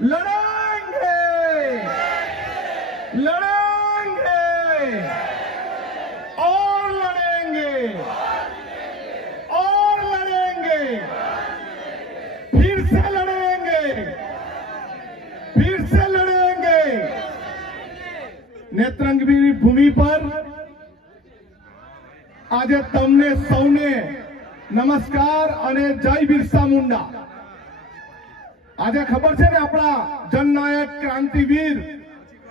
लड़ेंगे, लड़ेंगे और लड़ेंगे और लड़ेंगे, फिर से लड़ेंगे, फिर से लड़ेंगे। नेत्रंगी भूमि पर आज तमने सौने नमस्कार और जय बिरसा मुंडा। आज खबर है ने अपना जननायक क्रांतिवीर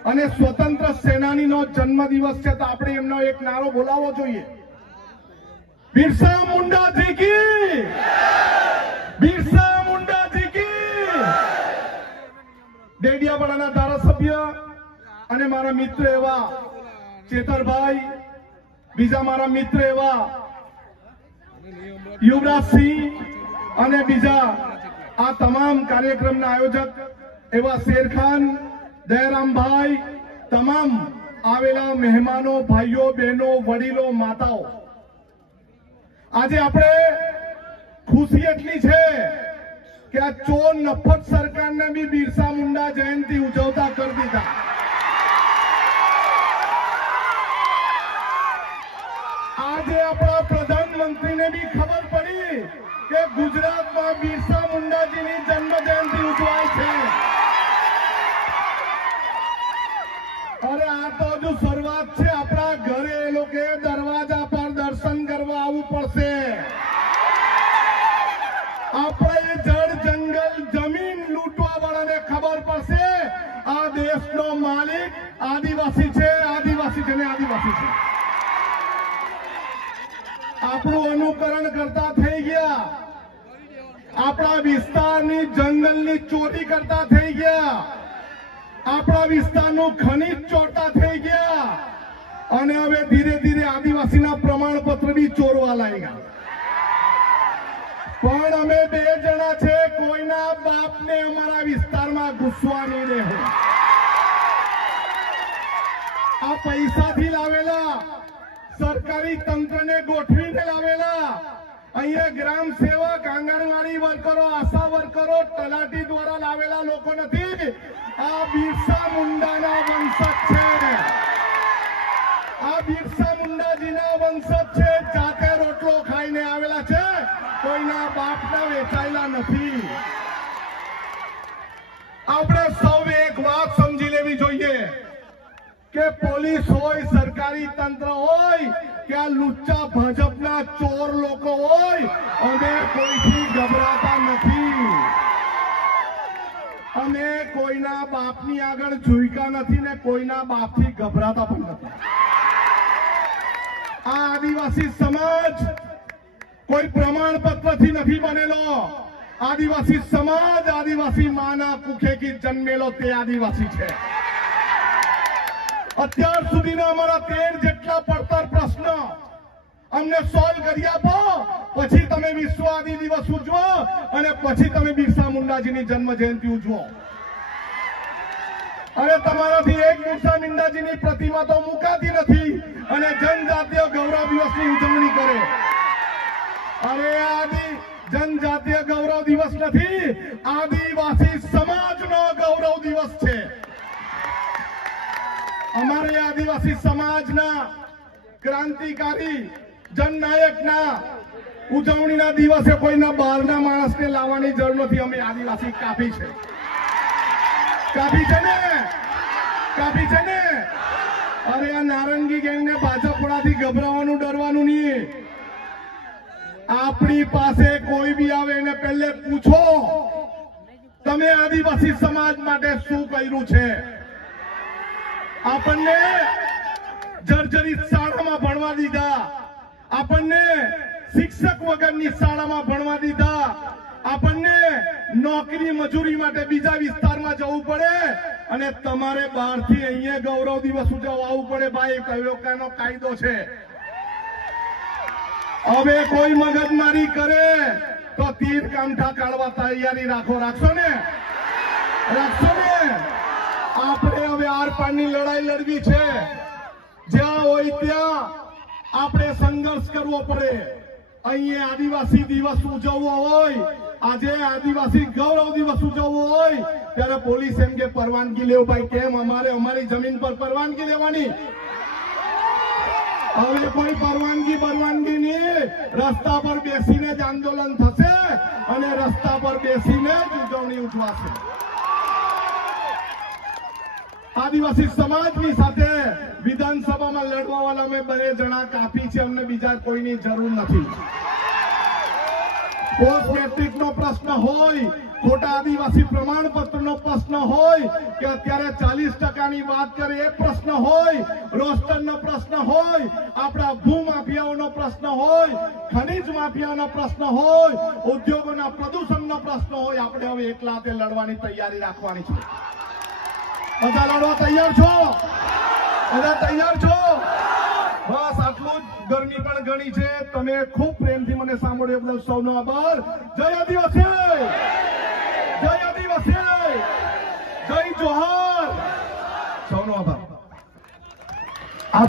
અને સ્વતંત્ર સેનાનીનો જન્મદિવસ છે તો આપણે એમનો એક નારો બોલાવવો જોઈએ। બિરસા મુંડાજી કી, બિરસા મુંડાજી કી। ડેડિયાપાડાના ધારાસભ્ય અને મારા મિત્ર એવા ચેતરભાઈ, બીજા મારા મિત્ર એવા યુવરાજસિંહ અને બીજા આ તમામ કાર્યક્રમના આયોજક એવા શેરખાન, दयाराम भाई, तमाम आवेला मेहमानों, भाईओ, बहनों, वडीलो, माताओं, आज आपणे खुशी एटली छे कि आ चोर नफट सरकार ने भी बिरसा मुंडा जयंती उजवता कर दीधा। आज अपना प्रधानमंत्री ने भी खबर पड़ी कि गुजरात में बिरसा मुंडा जी की जन्म जयंती उजवाय छे। अरे आ तो जो शुरुआत है, अपना घरे लोके दरवाजा पर दर्शन करवा आवू पड़शे। अपने जड़ जंगल जमीन लूटवा वाला ने खबर पड़शे आ देश नो मालिक आदिवासी छे, आदिवासी छे ने आदिवासी छे। आपणु अनुकरण करता थई गया, अपना विस्तारनी जंगलनी चोरी करता थई गया, अपना विस्तारનું ખનીજ ચોરતા થઈ ગયા અને હવે ધીરે ધીરે આદિવાસીના પ્રમાણપત્ર બી ચોરવા લાગ્યા। પણ અમે બે જણા છે, કોઈના બાપને અમારા વિસ્તારમાં ઘૂસવા નહીં દેવું। આ પૈસાથી લાવેલા, સરકારી તંત્રને ગોઠવીને લાવેલા અહીંયા ગ્રામ સેવક, આંગણવાડી વર્કરો, આશા વર્કરો, તલાટી દ્વારા લાવેલા લોકો નથી। आ बिरसा मुंडा ना वंशज छे, आ बिरसा मुंडा जी ना वंशज छे। जाते रोटलो खाईने आवेला छे, कोईना बापना वेचायेला नथी। आपणे सौए एक वात समजी लेवी जोईए के पोलीस होय, सरकारी तंत्र होय के आ लुच्चा भाजपना चोर लोको होय, अमे कोईथी गभराता नथी। अमे कोईना बापनी आगळ झुयका नथी ने कोईना बापथी गभराता पण नथी। आ आदिवासी समाज कोई प्रमाणपत्रथी नथी बनेलो। आदिवासी समाज आदिवासी माना कुखे की जन्मेलो ते आदिवासी छे। અત્યાર સુધીના અમારા 13 જેટલા પડતર પ્રશ્ન અમને સોલ્વ કરી આપો, પછી તમે વિશ્વ આદિ દિવસ ઉજવો અને પછી તમે બિરસા મુંડાજીની જન્મ જયંતિ ઉજવો। અરે તમારાથી એક બિરસા મુંડાજીની પ્રતિમા તો મુકાતી નથી અને જનજાતીય ગૌરવ દિવસની ઉજવણી કરે। અરે આદિ જનજાતીય ગૌરવ દિવસ નથી, આદિવાસી સમાજનો ગૌરવ દિવસ છે। અમારે આદિવાસી સમાજના ક્રાંતિકારી जननायकना उजवણીના દિવસે કોઈના બહારના માણસને લાવવાની જરૂર નથી। અમે આદિવાસી કાફી છે, કાફી છે ને, કાફી છે ને। અરે આ નારંગી ગેંગને ભાજપવાળાથી ગભરાવાનું, ડરવાનું નહીં। આપણી પાસે કોઈ બી આવે એને પહેલે પૂછો તમે આદિવાસી સમાજ માટે શું કર્યું છે। આપણને જર્જરિત શાળામાં ભણવા દીધા, આપણને શિક્ષક વગરની શાળામાં ભણવા દીધા, આપણને નોકરી મજૂરી માટે બીજા વિસ્તારમાં જવું પડે અને તમારે બહારથી અહીંયા ગૌરવ દિવસ ઉજવવું પડે। ભાઈ કયો કાયદો છે? હવે કોઈ મગજમારી કરે તો તીર કામઠા કાઢવા તૈયારી રાખો। રાખશો ને? રાખશો ને? આપણે હવે આર પારની લડાઈ લડવી છે। જ્યાં હોય ત્યાં આપણે સંઘર્ષ કરવો પડે। અહીંયા આદિવાસી દિવસ ઉજવવો હોય, આજે આદિવાસી ગૌરવ દિવસ ઉજવવો હોય ત્યારે પોલીસ એમ કે પરવાનગી લેવો. ભાઈ કેમ અમારે અમારી જમીન પર પરવાનગી લેવાની? હવે કોઈ પરવાનગી નહીં, રસ્તા પર બેસીને જ આંદોલન થશે અને રસ્તા પર બેસીને જ ઉજવણી ઉજવાશે. આદિવાસી સમાજની સાથે વિધાનસભામાં લડવા વાળા અમે 2 જણા કાફી છે, અમને બીજા કોઈની જરૂર નથી. પોસ્ટ મેટ્રિક નો પ્રશ્ન હોય, ખોટા આદિવાસી પ્રમાણપત્ર નો પ્રશ્ન હોય કે અત્યારે 40% ની વાત કરે એ પ્રશ્ન હોય, રોસ્ટર નો પ્રશ્ન હોય, આપણા ભૂમાફિયાઓનો પ્રશ્ન હોય, ખનીજ માફિયાનો પ્રશ્ન હોય, ઉદ્યોગોના પ્રદૂષણનો પ્રશ્ન હોય, આપણે હવે એકલા હાથે લડવાની તૈયારી રાખવાની છે. બધા લડવા તૈયાર છો? બધા તૈયાર છો? બસ આટલું જ. ગરમી પણ ઘણી છે. તમે ખૂબ પ્રેમથી મને સાંભળ્યો બદલ સૌનો આભાર. જય આદિવાસી, જય આદિવાસી, જય જોહાર. સૌનો આભાર.